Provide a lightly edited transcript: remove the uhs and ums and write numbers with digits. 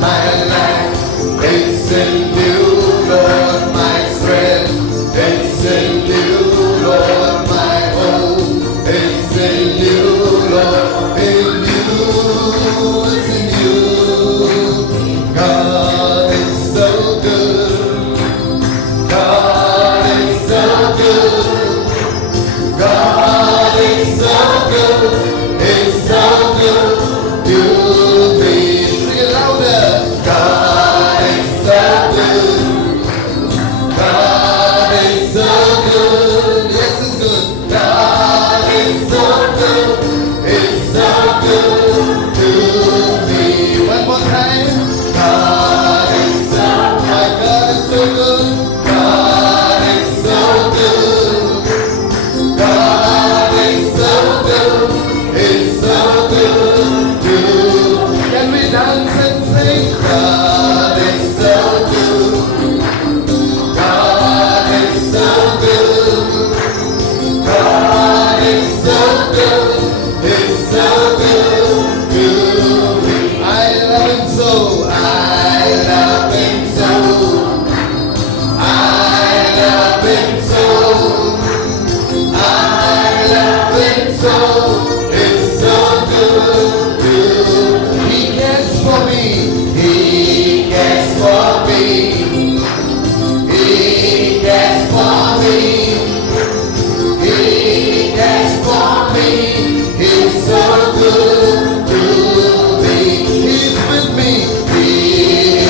my life. It's in you, Lord, my strength. It's in you, Lord, my hope. It's in you, Lord, in you, it's in you. God is so good. God is so good. God is so good. It's so good to me. Sing it louder. God is so good. God is so good. Yes, it's good. God is so good. It's so good to me. One more time. God is so good. My God is so good. God is so good. God is so good. It's so good to me. Can we dance and sing? God is so good. God is so good. God is so good.